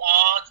$5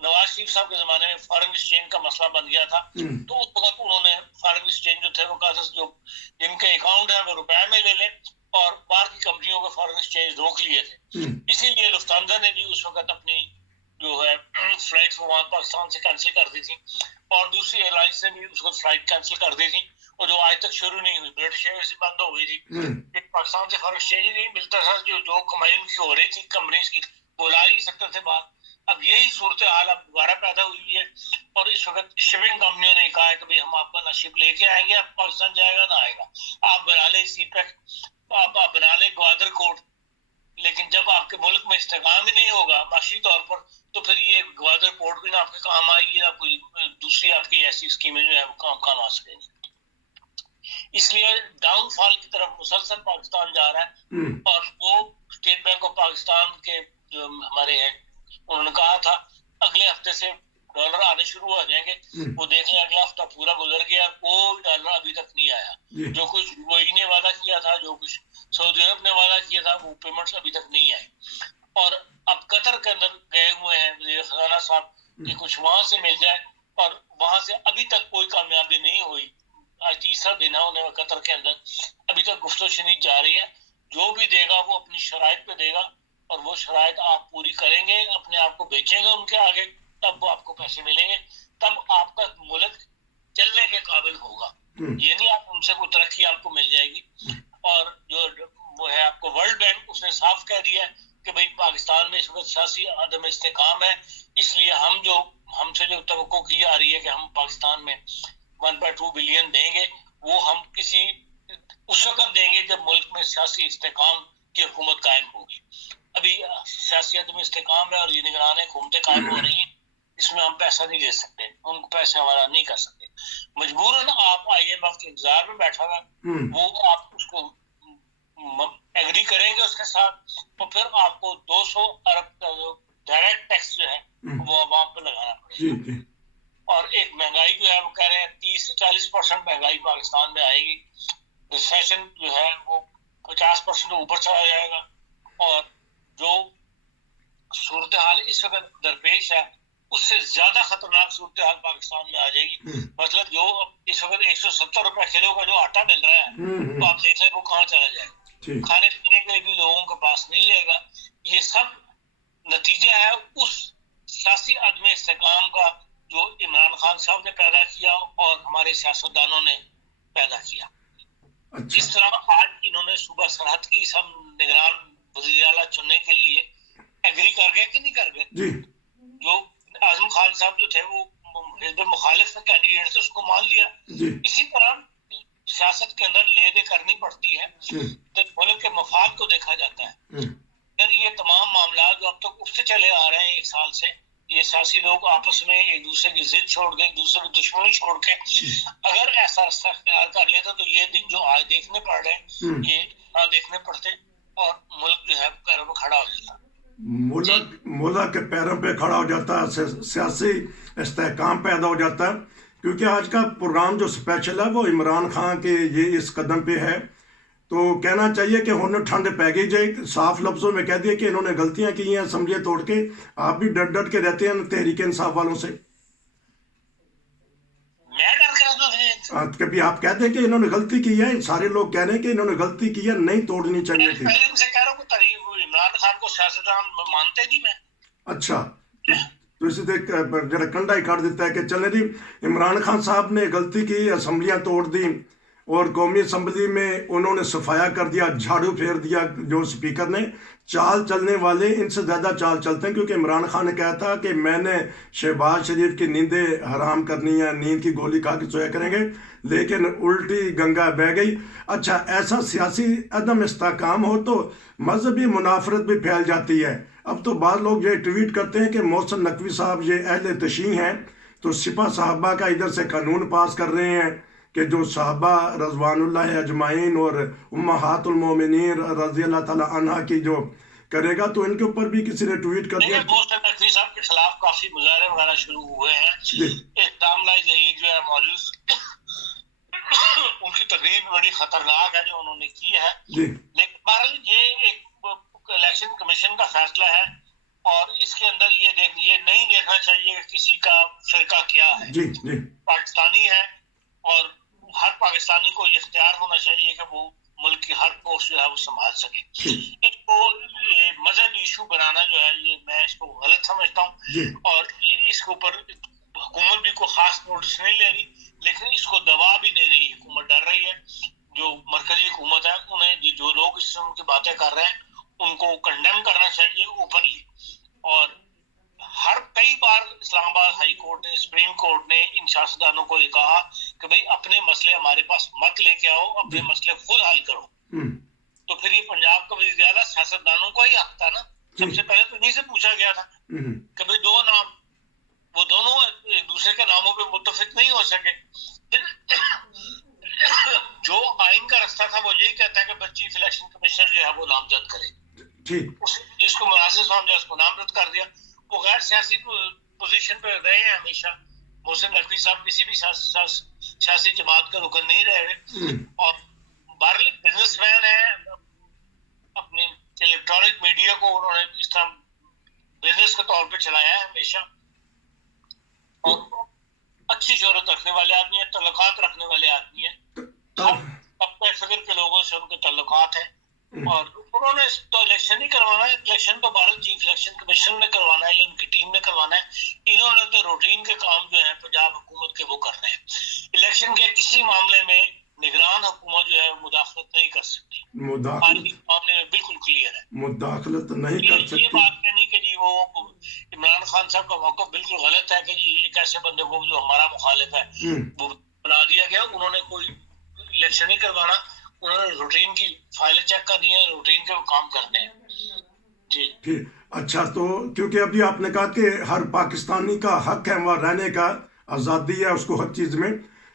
نواز شریف صاحب کے زمانے میں فارن ایکسچینج کا مسئلہ بن گیا تھا. تو اس وقت انہوں نے فارن ایکسچینج جو تھے وہ کہا تھا جو جن کے اکاؤنٹ ہے وہ روپے میں لے لیں اور باہر کی کمپنیوں کے فارن ایکسچینج روک لیے تھے. اسی لیے لفتھانسا نے بھی اس وقت اپنی جو ہے فلائٹ وہاں پاکستان سے کینسل کر دی تھی اور دوسری ایئر لائنس نے بھی اس کو فلائٹ کینسل کر دی تھی اور جو آج تک شروع نہیں ہوئی. برٹش ایئر سے بند ہو گئی تھی. پاکستان سے فارن ایکسچینج ہی نہیں ملتا تھا. جو کمائی ان کی ہو رہی تھی کمپنیز کی وہ لا نہیں سکتے تھے باہر. اب یہی صورتحال اب دوبارہ پیدا ہوئی ہے اور اس وقت شپنگ کمپنیوں نے کہا ہے کہ ہم آپ کا نہ شپ لے کے آئیں گے, آپ پاکستان جائے گا نہ آئے گا, آپ بنا لیں سی پیک, آپ بنا لیں گوادر کوٹ, لیکن جب آپ کے ملک میں استحکام ہی نہیں ہوگا معاشی طور پر تو پھر یہ گوادر پورٹ بھی نہ آپ کے کام آئے گی نہ کوئی دوسری آپ کی ایسی اسکیمیں جو ہے وہ کام آ سکیں گی. اس لیے ڈاؤن فال کی طرف مسلسل پاکستان جا رہا ہے. اور وہ اسٹیٹ بینک آف پاکستان کے جو ہمارے ہیں انہوں نے کہا تھا اگلے ہفتے سے ڈالر آنے شروع ہو جائیں گے. وہ دیکھیں اگلا ہفتہ پورا گزر گیا, کوئی ڈالر ابھی تک نہیں آیا. جو کچھ وہی نے وعدہ کیا تھا, جو کچھ سعودی عرب نے وعدہ کیا تھا, وہ پیمنٹس ابھی تک نہیں آئے. اور اب قطر کے اندر گئے ہوئے ہیں وزیر خزانہ صاحب کہ کچھ وہاں سے مل جائے, اور وہاں سے ابھی تک کوئی کامیابی نہیں ہوئی. آج تیسرا دن ہے انہیں قطر کے اندر, ابھی تک گفت و شنید جاری ہے. جو بھی دے گا وہ اپنی شرائط پہ دے گا اور وہ شرائط آپ پوری کریں گے, اپنے آپ کو بیچیں گے ان کے آگے, تب وہ آپ کو پیسے ملیں گے, تب آپ کا ملک چلنے کے قابل ہوگا. یہ نہیں آپ ان سے کوئی ترقی آپ کو مل جائے گی. اور جو وہ ہے آپ کو ورلڈ بینک اس نے صاف کہہ دیا ہے کہ بھئی پاکستان میں اس وقت سیاسی عدم استحکام ہے, اس لیے ہم سے جو توقع کی جا رہی ہے کہ ہم پاکستان میں 1.2 بلین دیں گے, وہ ہم کسی اس وقت دیں گے جب ملک میں سیاسی استحکام کی حکومت قائم ہوگی. ابھی سیاسی عدم استحکام ہے اور یہ نگران حکومتیں قائم ہو رہی ہیں, اس میں ہم پیسہ نہیں دے سکتے, ان کو پیسہ ہمارا نہیں کر سکتے. مجبوراً آپ IMF کے انتظار میں بیٹھا ہوا, وہ آپ اس کو ایگری کریں گے اس کے ساتھ, تو پھر آپ کو 200 ارب کا جو ڈائریکٹ ٹیکس جو ہے وہ عوام پہ لگانا پڑے گا. اور ایک مہنگائی جو ہے وہ کہہ رہے ہیں 30 سے 40% مہنگائی پاکستان میں آئے گی. ریسیشن جو ہے وہ 50% اوپر چلا جائے گا. اور جو صورتحال اس وقت درپیش ہے اس سے زیادہ خطرناک صورتحال پاکستان میں آ جائے گی. مطلب جو اس وقت 170 روپے کلو کا جو آٹا مل رہا ہے تو آپ دیکھ لیں وہ کہاں چلا جائے گا. کھانے پینے کے لیے بھی لوگوں کے پاس نہیں رہے گا. یہ سب نتیجہ ہے اس سیاسی عدم استحکام کا جو عمران خان صاحب نے پیدا کیا اور ہمارے سیاستدانوں نے پیدا کیا. جس طرح آج انہوں نے صوبہ سرحد کی سب نگران وزیر اعلیٰ چننے کے لیے ایگری کر گئے کہ نہیں کر گئے. جو اعظم خان صاحب جو تھے وہ حزب مخالف کینڈیڈیٹ تھے, اس کو مان لیا. اسی طرح سیاست کے اندر لے دے کرنی پڑتی ہے, ملک کے مفاد کو دیکھا جاتا ہے. اگر یہ تمام معاملات جو اب تک اٹھتے چلے آ رہے ہیں 1 سال سے, یہ سیاسی لوگ آپس میں ایک دوسرے کی ضد چھوڑ کے, ایک دوسرے کی دشمنی چھوڑ کے اگر ایسا رستہ اختیار کر لیتا تو یہ دن جو آج دیکھنے پڑ رہے ہیں یہ نہ دیکھنے پڑتے اور ملک جو ہے پیروں پہ کھڑا ہو جاتا. ملک کے پیروں پہ کھڑا ہو جاتا ہے, سیاسی استحکام پیدا ہو جاتا ہے. کیونکہ آج کا پروگرام جو اسپیشل ہے وہ عمران خان کے یہ اس قدم پہ ہے, تو کہنا چاہیے کہ ہن ٹھنڈ پی گئی جائے, صاف لفظوں میں کہہ دیا کہ انہوں نے غلطیاں کی ہیں سمجھے توڑ کے. آپ بھی ڈٹ ڈٹ کے رہتے ہیں تحریک انصاف والوں سے, کبھی آپ کہتے ہیں کہ انہوں نے غلطی کی ہے, سارے لوگ کہہ رہے ہیں کہ انہوں نے غلطی کی ہے, نہیں توڑنی چاہیے تھی. عمران خان کو سیاستدان مانتے نہیں میں. اچھا, تو اسی دیکھ جڑا کنڈا ہی کاٹ دیتا ہے کہ چلے جی عمران خان صاحب نے غلطی کی, اسمبلیاں توڑ دی اور قومی اسمبلی میں انہوں نے صفایا کر دیا, جھاڑو پھیر دیا جو اسپیکر نے. چال چلنے والے ان سے زیادہ چال چلتے ہیں, کیونکہ عمران خان نے کہا تھا کہ میں نے شہباز شریف کی نیندیں حرام کرنی ہے, نیند کی گولی کھا کے سویا کریں گے, لیکن الٹی گنگا بہہ گئی. اچھا, ایسا سیاسی عدم استحکام ہو تو مذہبی منافرت بھی پھیل جاتی ہے. اب تو بعض لوگ یہ ٹویٹ کرتے ہیں کہ محسن نقوی صاحب یہ اہل تشیع ہیں, تو سپہ صحابہ کا ادھر سے قانون پاس کر رہے ہیں کہ جو صحابہ رضوان اللہ اجمعین اور امہات المومنین رضی اللہ تعالیٰ عنہ کی جو کرے گا, تو ان کے اوپر بھی کسی نے ٹویٹ کر دیا. محسن نقوی صاحب کے خلاف کافی مظاہرے وغیرہ شروع ہوئے ہیں. اقدام لائی ظہیر جو ہے مولوی ان کی تقریر بڑی خطرناک ہے جو انہوں نے کی ہے. لیکن بہرحال یہ ایک الیکشن کمیشن کا فیصلہ ہے اور اس کے اندر یہ نہیں دیکھنا چاہیے کہ کسی کا فرقہ کیا ہے. جی جی پاکستانی ہے اور ہر پاکستانی کو یہ اختیار ہونا چاہیے کہ وہ ملک کی ہر پوسٹ جو ہے وہ سنبھال سکے. اس کو مذہبی ایشو بنانا جو ہے یہ میں اس کو غلط سمجھتا ہوں, اور اس کے اوپر حکومت بھی کوئی خاص نوٹس نہیں لے رہی, لیکن اس کو دبا بھی دے رہی ہے. حکومت ڈر رہی ہے, جو مرکزی حکومت ہے انہیں جو لوگ اس قسم کی باتیں کر رہے ہیں ان کو کنڈیم کرنا چاہیے اوپنلی. اور کئی بار اسلام آباد ہائی کورٹ نے, سپریم کورٹ نے ان سیاستدانوں کو یہ کہا کہ بھئی اپنے مسئلے ہمارے پاس مت لے کے آؤ, اپنے مسئلے خود حل کرو. تو پھر یہ پنجاب کا وزیر اعلیٰ سیاستدانوں کو ہی حق تھا نا. سب سے پہلے تو انہیں سے پوچھا گیا تھا کہ بھئی دو نام, وہ دونوں ایک دوسرے کے ناموں پہ متفق نہیں ہو سکے. جو آئین کا رستہ تھا وہ یہی کہتا ہے کہ چیف الیکشن کمشنر جو ہے وہ نامزد کرے, جس کو مناسب سمجھا اس کو نامزد کر دیا. وہ غیر سیاسی پوزیشن پہ رہے ہیں ہمیشہ. محسن نقوی صاحب کسی بھی سیاسی جماعت کا رکن نہیں رہے, اور بزنس مین ہے. اپنی الیکٹرانک میڈیا کو انہوں نے اس طرح بزنس کے طور پہ چلایا ہے ہمیشہ, اور اچھی شہرت رکھنے والے آدمی ہیں, تعلقات رکھنے والے آدمی ہیں. اپنے فکر کے لوگوں سے ان کے تعلقات ہیں, اور انہوں نے تو الیکشن ہی کروانا ہے. الیکشن تو بھارت چیف الیکشن کمیشن نے کروانا ہے یا ان کی ٹیم نے کروانا ہے. انہوں نے تو روٹین کے کام جو ہے پنجاب حکومت کے وہ کرنے ہیں. الیکشن کے کسی معاملے میں نگران حکومت جو ہے مداخلت نہیں کر سکتی. معاملے میں بالکل کلیئر ہے, مداخلت نہیں کر سکتی. یہ بات نہیں کہ جی وہ عمران خان صاحب کا موقف بالکل غلط ہے کہ جی ایک ایسے بندے کو جو ہمارا مخالف ہے وہ بنا دیا گیا. انہوں نے کوئی الیکشن نہیں کروانا, انہوں نے روٹین کی فائلیں چیک کرنی ہے, روٹین کے کام کرنے ہیں. جی اچھا, تو کیونکہ ابھی آپ نے کہا کہ ہر پاکستانی کا حق ہے وہاں رہنے کا, آزادی ہے اس کو ہر چیز میں,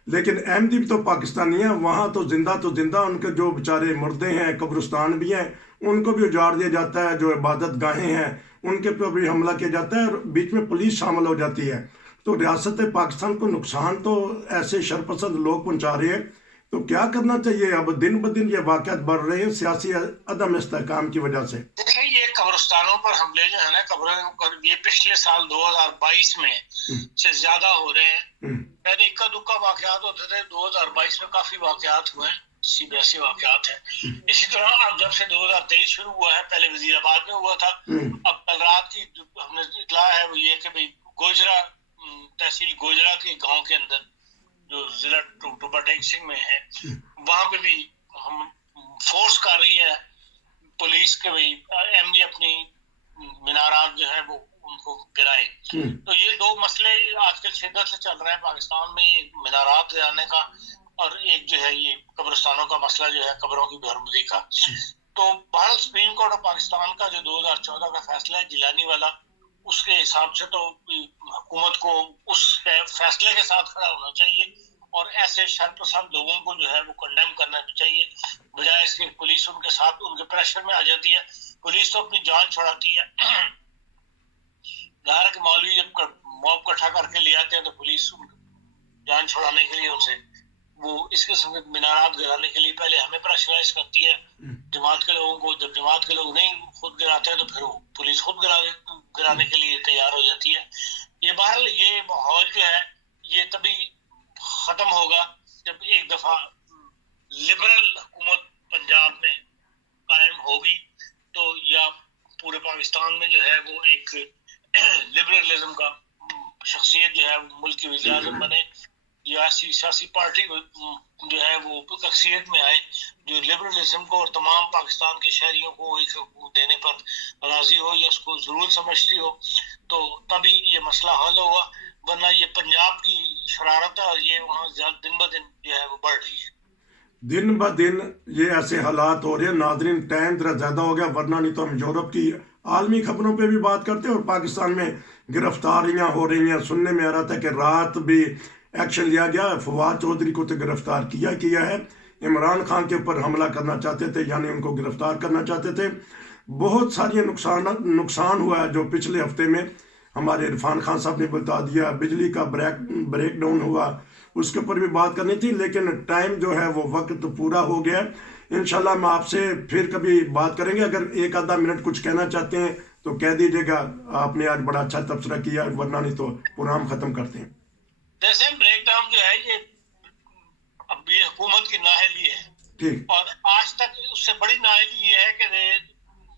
لیکن احمدی بھی تو پاکستانی ہیں. وہاں تو زندہ ان کے جو بیچارے مردے ہیں, قبرستان بھی ہیں, ان کو بھی اجاڑ دیا جاتا ہے. جو عبادت گاہیں ہیں ان کے پہ بھی حملہ کیا جاتا ہے, اور بیچ میں پولیس شامل ہو جاتی ہے. تو ریاست پاکستان کو نقصان تو ایسے شرپسند لوگ پہنچا رہے ہیں. تو کیا کرنا چاہیے؟ اب دن بدن یہ واقعات بڑھ رہے ہیں سیاسی عدم استحکام کی وجہ سے. دیکھیں یہ قبرستانوں پر حملے جو ہے نا, قبروں پر یہ پچھلے سال 2022 میں سے زیادہ ہو رہے ہیں. پہلے اکا دکا واقعات ہوتے تھے, 2022 میں کافی واقعات ہوئے ہیں, سیاسی واقعات ہیں. اسی طرح اب جب سے 2023 شروع ہوا ہے, پہلے وزیر آباد میں ہوا تھا, اب کل رات کی ہم نے اطلاع ہے وہ یہ کہ گوجرا تحصیل گوجرا کے گاؤں کے اندر جو ضلع ٹوبا ٹیک سنگھ میں ہے, وہاں پہ بھی ہم فورس کر رہی ہے پولیس کے ایم ڈی اپنی مینارات جو ہے وہ ان کو گرائے. تو یہ دو مسئلے آج کل شدت سے چل رہے ہیں پاکستان میں, مینارات گرانے کا اور ایک جو ہے یہ قبرستانوں کا مسئلہ جو ہے قبروں کی برآمدی کا. تو Bharat supreme court of Pakistan کا جو 2014 کا فیصلہ ہے جیلانی والا, اس کے حساب سے تو حکومت کو اس فیصلے کے ساتھ کھڑا ہونا چاہیے, اور ایسے شرپسند لوگوں کو جو ہے وہ کنڈیم کرنا بھی چاہیے, بجائے اس کے پولیس ان کے ساتھ ان کے پریشر میں آ جاتی ہے. پولیس تو اپنی جان چھڑاتی ہے. ظاہر کہ مولوی جب موب اکٹھا کر کے لے آتے ہیں تو پولیس جان چھڑانے کے لیے ان سے وہ اس قسم کے مینارات گرانے کے لیے پہلے ہمیں پریشرائز کرتی ہے جماعت کے لوگوں کو. جب جماعت کے لوگ نہیں خود گراتے ہیں تو پھر وہ پولیس خود گرانے کے لیے تیار ہو جاتی ہے. یہ بہرحال یہ ماحول جو ہے یہ تبھی ختم ہوگا جب ایک دفعہ لبرل حکومت پنجاب میں قائم ہوگی, تو یا پورے پاکستان میں جو ہے وہ ایک لبرلزم کا شخصیت جو ہے ملک کی وزیر اعظم بنے, یا سیاسی پارٹی جو ہے وہ اکثریت میں آئے جو لبرلزم کو اور تمام پاکستان کے شہریوں کو ایک حقوق دینے پر راضی ہو یا اس کو ضرور سمجھتی ہو, تو تبھی یہ مسئلہ حل ہوگا. ورنہ یہ پنجاب کی شرارت ہے اور یہ وہاں دن بدن جو ہے وہ بڑھ رہی ہے. دن بدن یہ ایسے حالات ہو رہے ہیں. ناظرین ٹائم ذرا زیادہ ہو گیا, ورنہ نہیں تو ہم یورپ کی عالمی خبروں پہ بھی بات کرتے ہیں, اور پاکستان میں گرفتاریاں ہو رہی ہیں. سننے میں آ رہا تھا کہ رات بھی ایکشن لیا گیا, فواد چودھری کو تو گرفتار کیا ہے. عمران خان کے اوپر حملہ کرنا چاہتے تھے, یعنی ان کو گرفتار کرنا چاہتے تھے. بہت ساری نقصان ہوا ہے جو پچھلے ہفتے میں ہمارے عرفان خان صاحب نے بتا دیا. بجلی کا بریک ڈاؤن ہوا, اس کے اوپر بھی بات کرنی تھی, لیکن ٹائم جو ہے وہ وقت پورا ہو گیا. انشاءاللہ ہم آپ سے پھر کبھی بات کریں گے. اگر ایک آدھا منٹ کچھ کہنا چاہتے ہیں تو کہہ دیجیے گا آپ نے آج بڑا اچھا تبصرہ کیا، ورنہ نہیں تو پروگرام ختم کرتے ہیں۔ جیسے بریک ڈاؤن جو ہے یہ اب یہ حکومت کی نااہلی ہے، ٹھیک، اور آج تک اس سے بڑی نااہلی یہ ہے کہ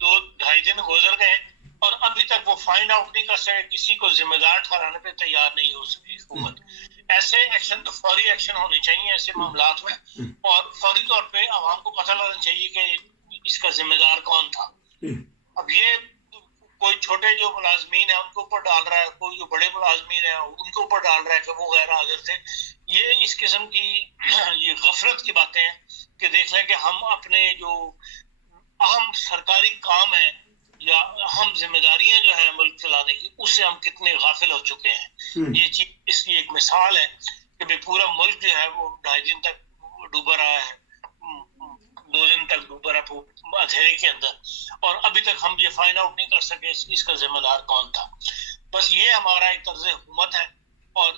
2-2.5 دن گزر گئے اور ابھی تک وہ فائنڈ آؤٹ نہیں کر سکے، کسی کو ذمہ دار ٹھہرانے پہ تیار نہیں ہو سکی حکومت۔ ایسے ایکشن تو فوری ایکشن ہونے چاہیے ایسے معاملات میں، اور فوری طور پہ عوام کو پتہ لگنا چاہیے کہ اس کا ذمہ دار کون تھا۔ اب یہ کوئی چھوٹے جو ملازمین ہیں ان کے اوپر ڈال رہا ہے، کوئی جو بڑے ملازمین ہیں ان کے اوپر ڈال رہا ہے کہ وہ غیر حاضر تھے۔ یہ اس قسم کی یہ غفلت کی باتیں ہیں کہ دیکھ لیں کہ ہم اپنے جو اہم سرکاری کام ہیں یا اہم ذمہ داریاں جو ہیں ملک چلانے کی، اس سے ہم کتنے غافل ہو چکے ہیں۔ یہ چیز اس کی ایک مثال ہے کہ بھئی پورا ملک جو ہے وہ 2.5 دن تک ڈوبا رہا ہے، 2 دن تک ڈوبا رہا اندھیرے کے اندر، اور ابھی تک ہم یہ فائنڈ آؤٹ نہیں کر سکے اس کا ذمہ دار کون تھا۔ بس یہ ہمارا ایک طرز حکومت ہے، اور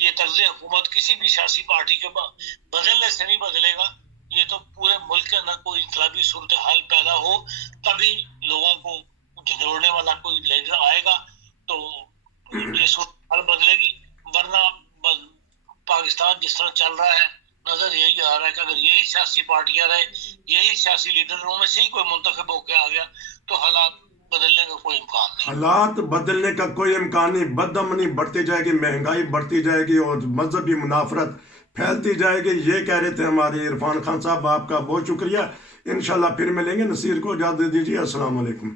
یہ طرز حکومت کسی بھی سیاسی پارٹی کے بدلنے سے نہیں بدلے گا۔ یہ تو پورے ملک کے اندر کوئی انقلابی صورتحال پیدا ہو تبھی لوگوں کو جھنجھوڑنے والا کوئی لیڈر آئے گا تو یہ صورتحال بدلے گی، ورنہ پاکستان جس طرح چل رہا ہے نظر یہی آ رہا ہے کہ اگر یہی سیاسی پارٹیاں رہے، یہی سیاسی لیڈروں میں سے ہی کوئی منتخب ہو کے آ گیا تو حالات بدلنے کا کوئی امکان نہیں۔ حالات بدلنے کا کوئی امکان نہیں، بدامنی بڑھتی جائے گی، مہنگائی بڑھتی جائے گی، اور مذہبی منافرت پھیلتی جائے گی۔ یہ کہہ رہے تھے ہمارے عرفان خان صاحب، آپ کا بہت شکریہ۔ انشاءاللہ پھر ملیں گے۔ نصیر کو اجازت دیجیے، السلام علیکم۔